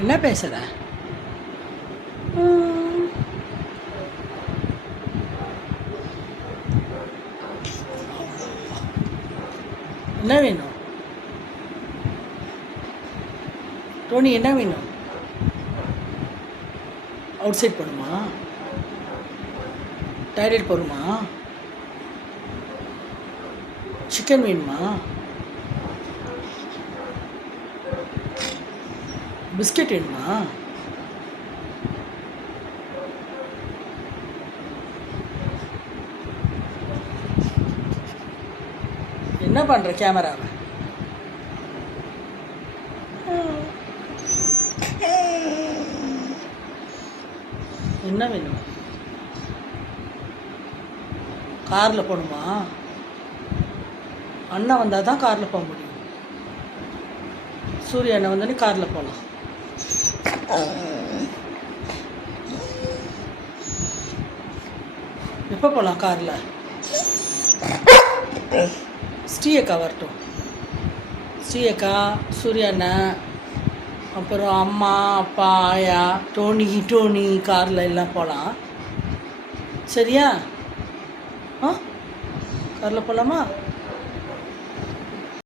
என்ன பேசுகிற? என்ன வேணும் டோனி? என்ன வேணும்? அவுட் சைட் போகணுமா? டாய்லெட் போகணுமா? சிக்கன் வேணுமா? பிஸ்கெட் வேணுமா? என்ன பண்ணுற கேமராவை? என்ன வேணும்? காரில் போகணுமா? அண்ணா வந்தால் தான் காரில் போக முடியும். சூர்யா அண்ணன் வந்தோடனே காரில் போகலாம். எப்போ போகலாம் காரில்? ஸ்ரீயக்கா வரட்டும். ஸ்ரீயக்கா, சூர்யா அண்ணன், அப்புறம் அம்மா அப்பா ஆயா, டோனி காரில் எல்லாம் போகலாம். சரியா? காரில் போகலாமா?